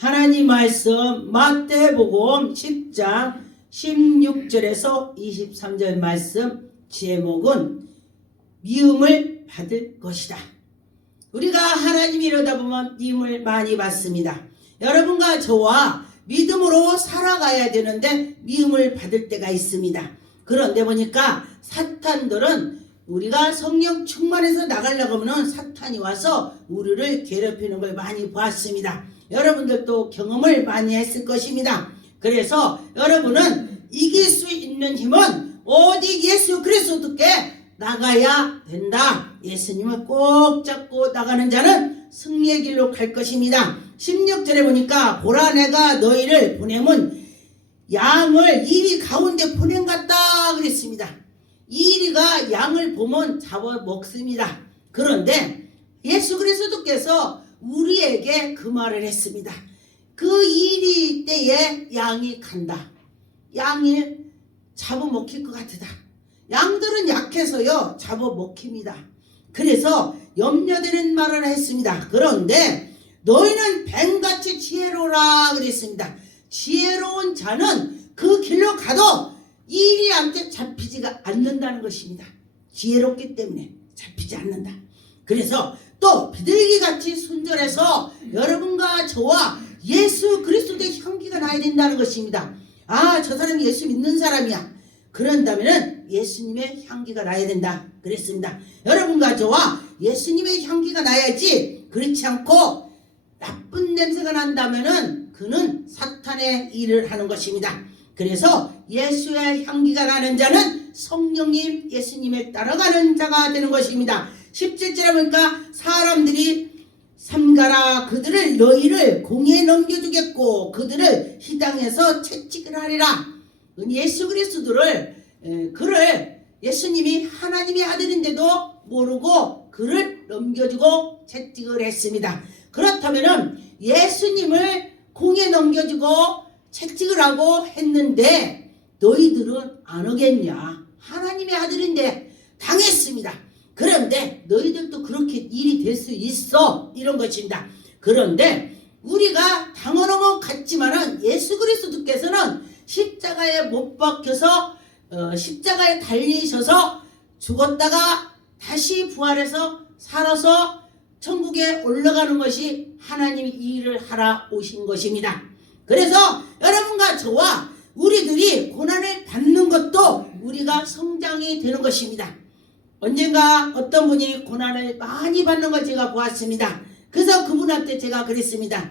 하나님 말씀 마태복음 10장 16절에서 23절 말씀 제목은 미움을 받을 것이다. 우리가 하나님 이러다 보면 미움을 많이 받습니다. 여러분과 저와 믿음으로 살아가야 되는데 미움을 받을 때가 있습니다. 그런데 보니까 사탄들은 우리가 성령 충만해서 나가려고 하면 사탄이 와서 우리를 괴롭히는 걸 많이 보았습니다. 여러분들도 경험을 많이 했을 것입니다. 그래서 여러분은 이길 수 있는 힘은 오직 예수 그리스도께 나가야 된다. 예수님을 꼭 잡고 나가는 자는 승리의 길로 갈 것입니다. 16절에 보니까 보라 내가 너희를 보내면 양을 이리 가운데 보낸 같다 그랬습니다. 이리가 양을 보면 잡아먹습니다. 그런데 예수 그리스도께서 우리에게 그 말을 했습니다. 그 이리 때에 양이 간다. 양이 잡아먹힐 것 같으다. 양들은 약해서요 잡아먹힙니다. 그래서 염려되는 말을 했습니다. 그런데 너희는 뱀같이 지혜로라 그랬습니다. 지혜로운 자는 그 길로 가도 일이 한테 잡히지가 않는다는 것입니다. 지혜롭기 때문에 잡히지 않는다. 그래서 또 비둘기같이 순전해서 여러분과 저와 예수 그리스도의 향기가 나야 된다는 것입니다. 아, 저 사람이 예수 믿는 사람이야. 그런다면 예수님의 향기가 나야 된다 그랬습니다. 여러분과 저와 예수님의 향기가 나야지, 그렇지 않고 나쁜 냄새가 난다면 그는 사탄의 일을 하는 것입니다. 그래서 예수의 향기가 나는 자는 성령님 예수님을 따라가는 자가 되는 것입니다. 17절에 보니까 사람들이 삼가라 그들을 너희를 공에 넘겨주겠고 그들을 희당에서 채찍을 하리라. 예수 그리스도를 그를 예수님이 하나님의 아들인데도 모르고 그를 넘겨주고 채찍을 했습니다. 그렇다면 예수님을 공에 넘겨주고 채찍을 하고 했는데 너희들은 안 오겠냐? 하나님의 아들인데 당했습니다. 그런데 너희들도 그렇게 일이 될 수 있어, 이런 것입니다. 그런데 우리가 당하는 것 같지만은 예수 그리스도께서는 십자가에 못 박혀서 십자가에 달리셔서 죽었다가 다시 부활해서 살아서 천국에 올라가는 것이 하나님이 이 일을 하러 오신 것입니다. 그래서 여러분과 저와 우리들이 고난을 받는 것도 우리가 성장이 되는 것입니다. 언젠가 어떤 분이 고난을 많이 받는 걸 제가 보았습니다. 그래서 그분한테 제가 그랬습니다.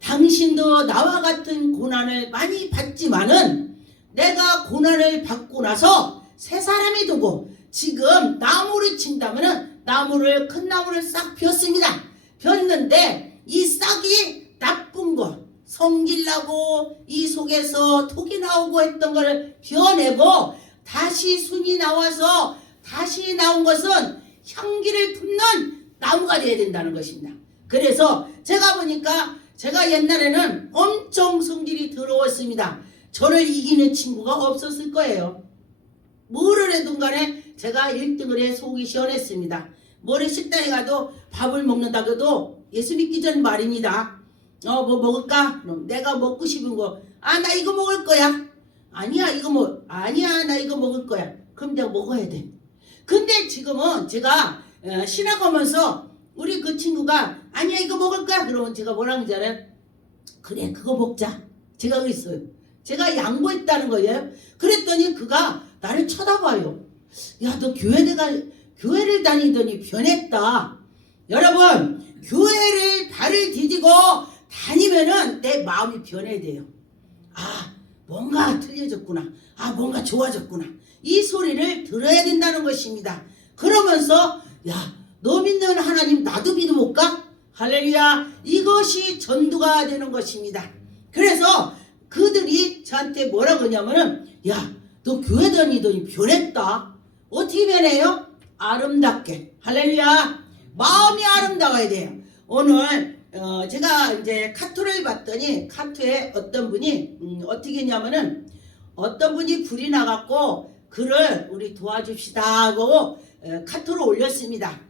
당신도 나와 같은 고난을 많이 받지만은 내가 고난을 받고 나서 새 사람이 되고 지금 나무를 친다면은 나무를 큰 나무를 싹 피웠습니다. 피웠는데 이 싹이 나쁜 거 성질나고 이 속에서 톡이 나오고 했던 걸 피워내고 다시 순이 나와서 다시 나온 것은 향기를 품는 나무가 되어야 된다는 것입니다. 그래서 제가 보니까 제가 옛날에는 엄청 성질이 더러웠습니다. 저를 이기는 친구가 없었을 거예요. 뭐를 해든 간에 제가 1등을 해 속이 시원했습니다. 뭐를 식당에 가도 밥을 먹는다고 해도 예수 믿기 전 말입니다. 뭐 먹을까? 그럼 내가 먹고 싶은 거, 나 이거 먹을 거야. 아니야 나 이거 먹을 거야. 그럼 내가 먹어야 돼. 근데 지금은 제가 신학하면서 우리 그 친구가 아니야 이거 먹을 거야. 그러면 제가 뭐라는 줄 알아요? 그래 그거 먹자. 제가 그랬어요. 제가 양보했다는 거예요. 그랬더니 그가 나를 쳐다봐요. 야, 너 교회를 다니더니 변했다. 여러분, 교회를 발을 디디고 다니면은 내 마음이 변해야 돼요. 아, 뭔가 틀려졌구나. 아, 뭔가 좋아졌구나. 이 소리를 들어야 된다는 것입니다. 그러면서 야, 너 믿는 하나님 나도 믿어볼까? 할렐루야. 이것이 전도가 되는 것입니다. 그래서 그들이 저한테 뭐라 그러냐면은 야, 너 교회 다니더니 변했다. 어떻게 변해요? 아름답게. 할렐루야. 마음이 아름다워야 돼요. 오늘 제가 이제 카톡을 봤더니 카톡에 어떤 분이 어떻게 했냐면은 어떤 분이 불이 나갖고 글을 우리 도와줍시다 하고 카톡을 올렸습니다.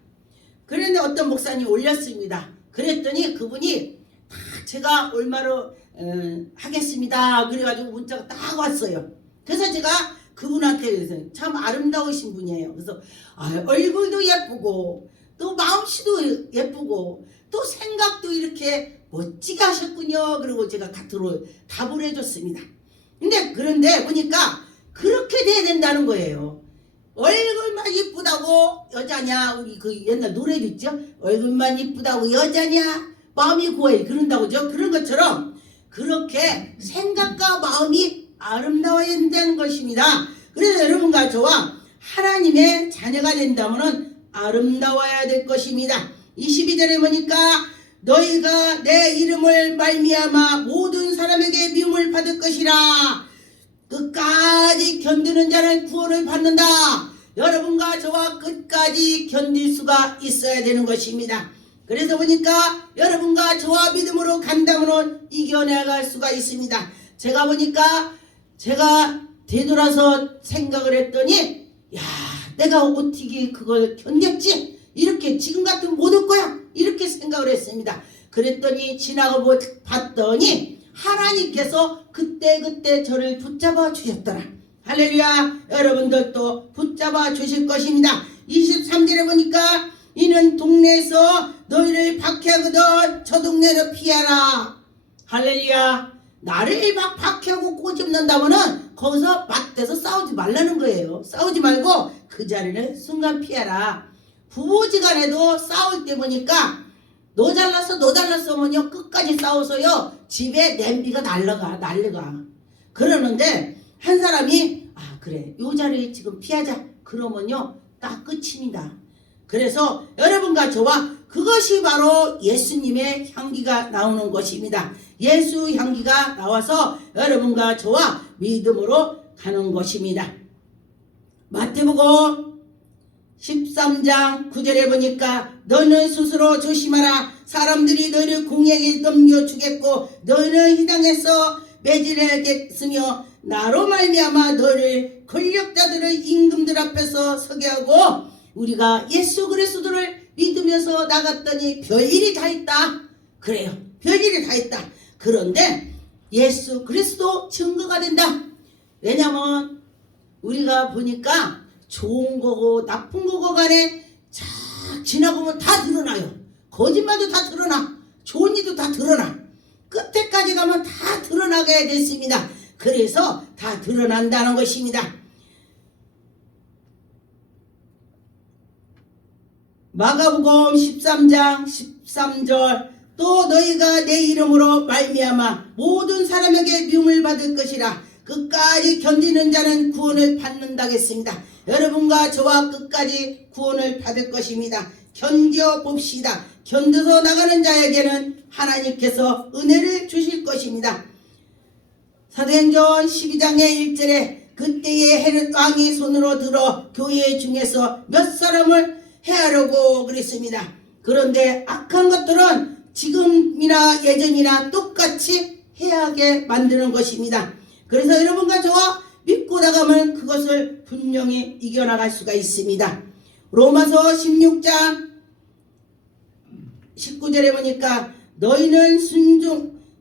그런데 어떤 목사님이 올렸습니다. 그랬더니 그분이 다 제가 얼마로 하겠습니다. 그래가지고 문자가 딱 왔어요. 그래서 제가 그분한테 그래서 참 아름다우신 분이에요. 그래서 얼굴도 예쁘고 또 마음씨도 예쁘고 또 생각도 이렇게 멋지게 하셨군요. 그리고 제가 답을 해줬습니다. 그런데 보니까 그렇게 돼야 된다는 거예요. 얼굴만 이쁘다고 여자냐, 우리 그 옛날 노래도 있죠. 얼굴만 이쁘다고 여자냐, 마음이 고해 그런다고죠. 그런 것처럼 그렇게 생각과 마음이 아름다워야 된다는 것입니다. 그래서 여러분과 저와 하나님의 자녀가 된다면 아름다워야 될 것입니다. 22절에 보니까 너희가 내 이름을 말미암아 모든 사람에게 미움을 받을 것이라. 끝까지 견디는 자는 구원을 받는다. 여러분과 저와 끝까지 견딜 수가 있어야 되는 것입니다. 그래서 보니까 여러분과 저와 믿음으로 간다면 이겨내갈 수가 있습니다. 제가 보니까 제가 되돌아서 생각을 했더니 내가 어떻게 그걸 견뎠지? 이렇게 지금 같은 못 올 거야? 이렇게 생각을 했습니다. 그랬더니 지나가 봤더니 하나님께서 그때 저를 붙잡아 주셨더라. 할렐루야. 여러분들도 붙잡아 주실 것입니다. 23절에 보니까 이는 동네에서 너희를 박해하거든 저 동네를 피하라. 할렐루야. 나를 막 박해하고 꼬집는다면은 거기서 맞대서 싸우지 말라는 거예요. 싸우지 말고 그 자리를 순간 피하라. 부부지간에도 싸울 때 보니까 너 잘났어 하면요 끝까지 싸워서요 집에 냄비가 날라가. 그러는데 한 사람이 그래 요 자리를 지금 피하자 그러면요 딱 끝입니다. 그래서 여러분과 저와 그것이 바로 예수님의 향기가 나오는 것입니다. 예수 향기가 나와서 여러분과 저와 믿음으로 가는 것입니다. 마태복음 13장 9절에 보니까 너는 스스로 조심하라. 사람들이 너를 공에게 넘겨주겠고 너는 희당에서 매질하겠으며 나로 말미암아 너를 권력자들의 임금들 앞에서 서게 하고. 우리가 예수 그리스도를 믿으면서 나갔더니 별일이 다 있다. 그래요. 별일이 다 있다. 그런데 예수 그리스도 증거가 된다. 왜냐면 우리가 보니까 좋은 거고 나쁜 거고 간에 쫙 지나가면 다 드러나요. 거짓말도 다 드러나. 좋은 일도 다 드러나. 끝에까지 가면 다 드러나게 됐습니다. 그래서 다 드러난다는 것입니다. 마가복음 13장 13절 또 너희가 내 이름으로 말미암아 모든 사람에게 미움을 받을 것이라. 끝까지 견디는 자는 구원을 받는다겠습니다. 여러분과 저와 끝까지 구원을 받을 것입니다. 견뎌봅시다. 견뎌서 나가는 자에게는 하나님께서 은혜를 주실 것입니다. 사도행전 12장의 1절에 그때에 헤롯 왕이 손으로 들어 교회 중에서 몇 사람을 해하려고 그랬습니다. 그런데 악한 것들은 지금이나 예전이나 똑같이 해하게 만드는 것입니다. 그래서 여러분과 저와 믿고 나가면 그것을 분명히 이겨나갈 수가 있습니다. 로마서 16장 19절에 보니까 너희는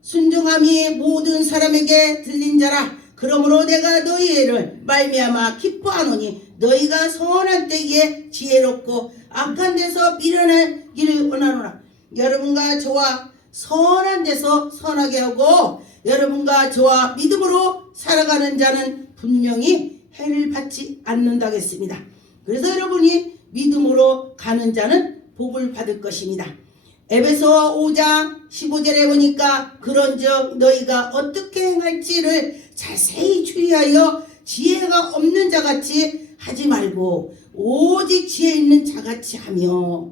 순종함이 모든 사람에게 들린 자라. 그러므로 내가 너희를 말미암아 기뻐하노니 너희가 선할 때에 지혜롭고 악한 데서 밀어나기를 원하노라. 여러분과 저와 선한 데서 선하게 하고 여러분과 저와 믿음으로 살아가는 자는 분명히 해를 받지 않는다겠습니다. 그래서 여러분이 믿음으로 가는 자는 복을 받을 것입니다. 에베소 5장 15절에 보니까 그런즉 너희가 어떻게 행할지를 자세히 주의하여 지혜가 없는 자같이 하지 말고 오직 지혜 있는 자같이 하며.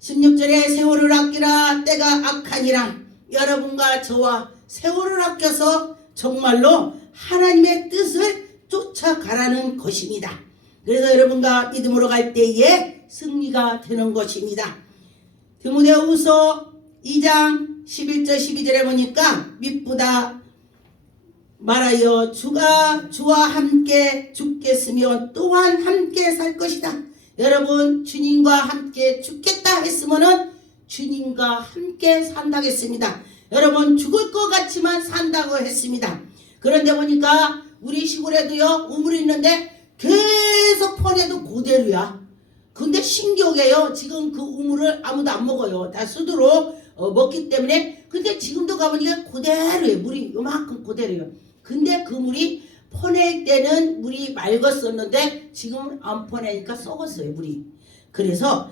16절에 세월을 아끼라 때가 악하니라. 여러분과 저와 세월을 아껴서 정말로 하나님의 뜻을 쫓아가라는 것입니다. 그래서 여러분과 믿음으로 갈 때에 승리가 되는 것입니다. 디모데후서 2장 11절 12절에 보니까 믿보다 말하여 주가 주와 함께 죽겠으면 또한 함께 살 것이다. 여러분 주님과 함께 죽겠다 했으면은 주님과 함께 산다겠습니다. 여러분 죽을 것 같지만 산다고 했습니다. 그런데 보니까 우리 시골에도요 우물이 있는데 계속 폰에도 그대로야. 근데 신기하게요 지금 그 우물을 아무도 안 먹어요. 다 수두로 먹기 때문에. 근데 지금도 가보니까 그대로예요. 물이 요만큼 그대로예요. 근데 그 물이 퍼낼 때는 물이 맑았었는데 지금은 안 퍼내니까 썩었어요 물이. 그래서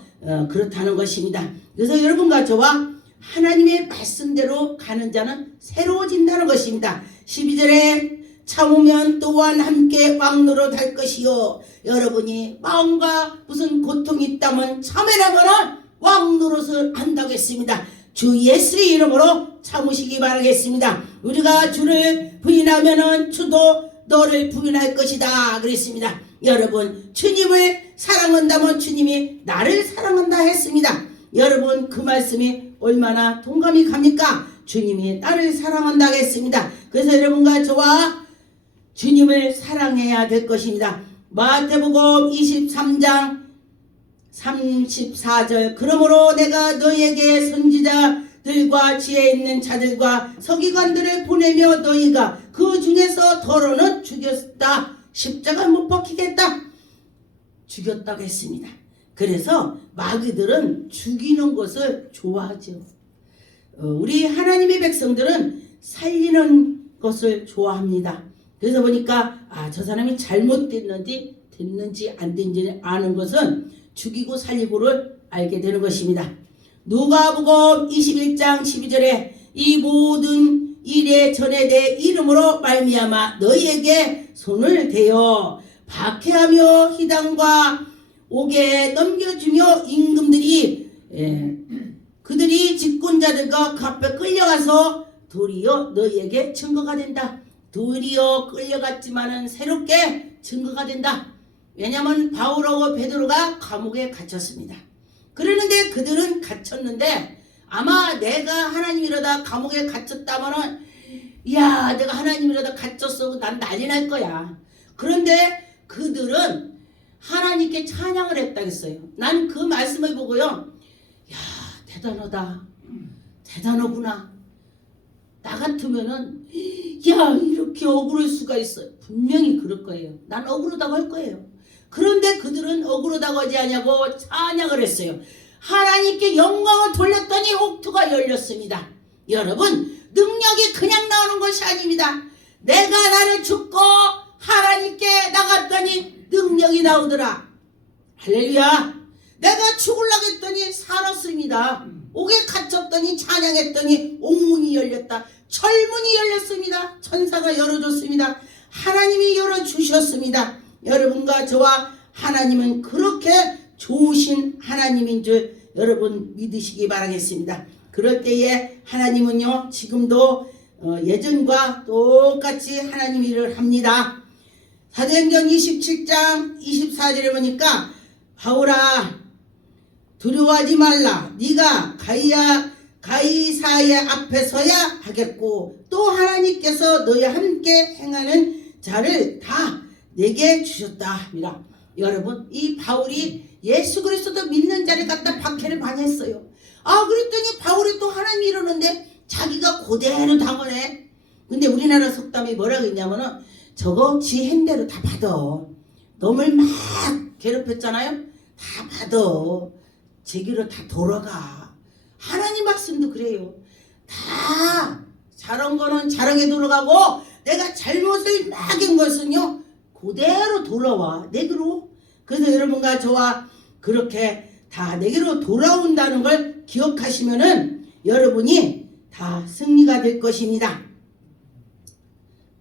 그렇다는 것입니다. 그래서 여러분과 저와 하나님의 말씀대로 가는 자는 새로워진다는 것입니다. 12절에 참으면 또한 함께 왕노릇 할 것이요. 여러분이 마음과 무슨 고통이 있다면 참으라면 왕노릇을 한다고 했습니다. 주 예수의 이름으로 참으시기 바라겠습니다. 우리가 주를 부인하면은 주도 너를 부인할 것이다 그랬습니다. 여러분 주님을 사랑한다면 주님이 나를 사랑한다 했습니다. 여러분 그 말씀이 얼마나 동감이 갑니까? 주님이 나를 사랑한다 했습니다. 그래서 여러분과 저와 주님을 사랑해야 될 것입니다. 마태복음 23장 34절 그러므로 내가 너희에게 선지자들과 지혜 있는 자들과 서기관들을 보내며 너희가 그 중에서 더러는 죽였다. 십자가 못 박히겠다. 죽였다고 했습니다. 그래서 마귀들은 죽이는 것을 좋아하죠. 우리 하나님의 백성들은 살리는 것을 좋아합니다. 그래서 보니까 저 사람이 잘못됐는지 됐는지 안 됐는지 아는 것은 죽이고 살리고를 알게 되는 것입니다. 누가복음 21장 12절에 이 모든 일에 전에 내 이름으로 말미암아 너희에게 손을 대어 박해하며 희당과 옥에 넘겨주며 임금들이 그들이 직권자들과 그 앞에 끌려가서 도리어 너희에게 증거가 된다. 도리어 끌려갔지만은 새롭게 증거가 된다. 왜냐하면 바울하고 베드로가 감옥에 갇혔습니다. 그러는데 그들은 갇혔는데 아마 내가 하나님이라다 감옥에 갇혔다면은 야 내가 하나님이라다 갇혔어 난 난리 날 거야. 그런데 그들은 하나님께 찬양을 했다겠어요. 난 그 말씀을 보고요 야 대단하다 대단하구나. 나 같으면은 야 이렇게 억울할 수가 있어요. 분명히 그럴 거예요. 난 억울하다고 할 거예요. 그런데 그들은 억울하다고 하지 않냐고 찬양을 했어요. 하나님께 영광을 돌렸더니 옥토가 열렸습니다. 여러분 능력이 그냥 나오는 것이 아닙니다. 내가 나를 죽고 하나님께 나갔더니 능력이 나오더라. 할렐루야. 내가 죽으려고 했더니 살았습니다. 옥에 갇혔더니 찬양했더니 옥문이 열렸다. 철문이 열렸습니다. 천사가 열어줬습니다. 하나님이 열어주셨습니다. 여러분과 저와 하나님은 그렇게 좋으신 하나님인 줄 여러분 믿으시기 바라겠습니다. 그럴 때에 하나님은요 지금도 예전과 똑같이 하나님 일을 합니다. 사도행전 27장 24절에 보니까 바울아 두려워하지 말라. 네가 가이사야 앞에 서야 하겠고 또 하나님께서 너희와 함께 행하는 자를 다 내게 주셨다 합니다. 여러분 이 바울이 예수 그리스도 믿는 자를 갖다 박해를 많이 했어요. 그랬더니 바울이 또 하나님 이러는데 자기가 그대로 당하네. 근데 우리나라 속담이 뭐라고 했냐면은 저거 지 행대로 다 받아. 놈을 막 괴롭혔잖아요. 다 받아. 제기로 다 돌아가. 하나님 말씀도 그래요. 다 잘한 거는 잘하게 돌아가고 내가 잘못을 막 한 것은요 그대로 돌아와 내게로. 그래서 여러분과 저와 그렇게 다 내게로 돌아온다는 걸 기억하시면은 여러분이 다 승리가 될 것입니다.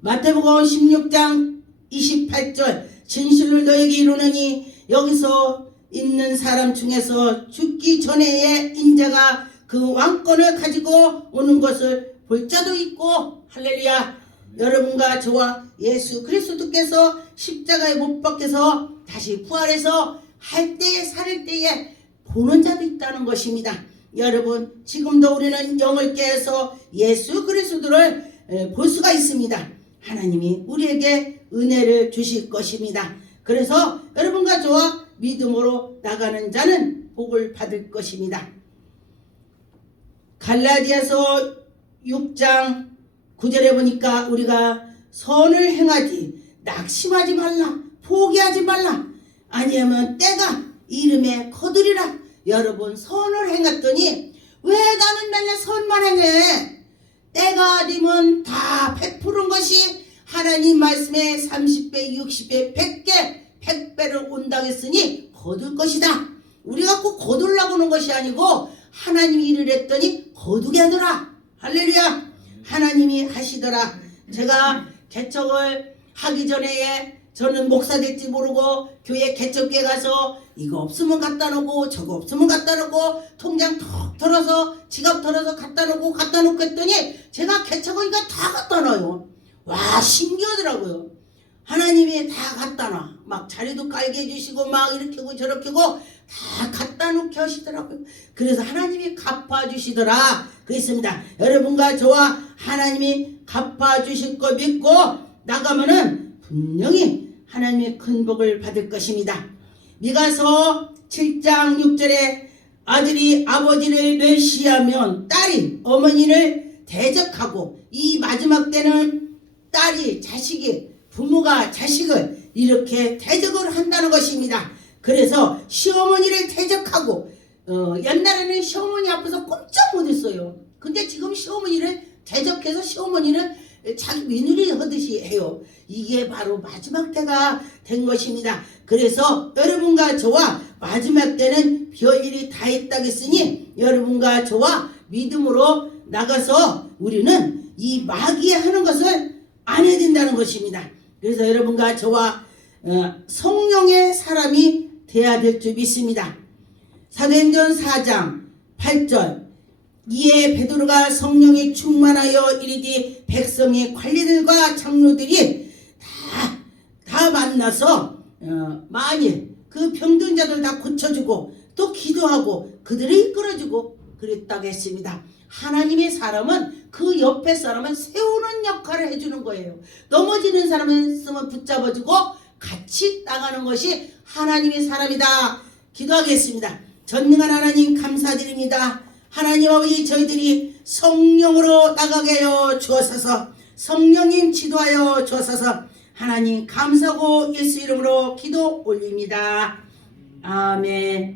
마태복음 16장 28절 진실로 너에게 이르노니 여기서 있는 사람 중에서 죽기 전에의 인자가 그 왕권을 가지고 오는 것을 볼 자도 있고 할렐루야. 여러분과 저와 예수 그리스도께서 십자가에 못 박혀서 다시 부활해서 할 때에 살 때에 보는 자도 있다는 것입니다. 여러분 지금도 우리는 영을 깨서 예수 그리스도를 볼 수가 있습니다. 하나님이 우리에게 은혜를 주실 것입니다. 그래서 여러분과 저와 믿음으로 나가는 자는 복을 받을 것입니다. 갈라디아서 16장 9절에 보니까 우리가 선을 행하지 낙심하지 말라, 포기하지 말라, 아니하면 때가 이름에 거두리라. 여러분, 선을 행했더니 왜 나는 맨날 선만 행해? 때가 되면 다 베푸는 것이 하나님 말씀에 30배, 60배, 100개, 100배를 온다고 했으니 거둘 것이다. 우리가 꼭 거둘라고 하는 것이 아니고 하나님이 일을 했더니 거두게 하더라. 할렐루야. 하나님이 하시더라. 제가 개척을 하기 전에 저는 목사 될지 모르고 교회 개척교회 가서 이거 없으면 갖다 놓고 저거 없으면 갖다 놓고 통장 턱 털어서 지갑 털어서 갖다 놓고 했더니 제가 개척하니까 다 갖다 놔요. 와, 신기하더라고요. 하나님이 다 갖다 놔. 막 자리도 깔게 해주시고 막 이렇게 하고 저렇게 하고 다 갖다 놓게 하시더라고요. 그래서 하나님이 갚아주시더라 그랬습니다. 여러분과 저와 하나님이 갚아주실 거 믿고 나가면은 분명히 하나님의 큰 복을 받을 것입니다. 미가서 7장 6절에 아들이 아버지를 멸시하면 딸이 어머니를 대적하고, 이 마지막 때는 딸이 자식이, 부모가 자식을 이렇게 대적을 한다는 것입니다. 그래서 시어머니를 대적하고, 옛날에는 시어머니 앞에서 꼼짝 못했어요. 근데 지금 시어머니를 대적해서 시어머니는 자기 며느리 하듯이 해요. 이게 바로 마지막 때가 된 것입니다. 그래서 여러분과 저와 마지막 때는 별일이 다 있다겠으니 여러분과 저와 믿음으로 나가서 우리는 이 마귀에 하는 것을 안 해야 된다는 것입니다. 그래서 여러분과 저와 성령의 사람이 돼야 될 줄 믿습니다. 사도행전 4장 8절, 이에 베드로가 성령에 충만하여 이르되 백성의 관리들과 장로들이 다 만나서 많이 그 병든 자들 다 고쳐주고 또 기도하고 그들을 이끌어주고 그랬다고 했습니다. 하나님의 사람은 그 옆에 사람은 세우는 역할을 해주는 거예요. 넘어지는 사람은 붙잡아주고 같이 나가는 것이 하나님의 사람이다. 기도하겠습니다. 전능한 하나님 감사드립니다. 하나님 아버지, 저희들이 성령으로 나가게 하여 주옵소서. 성령님 지도하여 주옵소서. 하나님 감사하고 예수 이름으로 기도 올립니다. 아멘.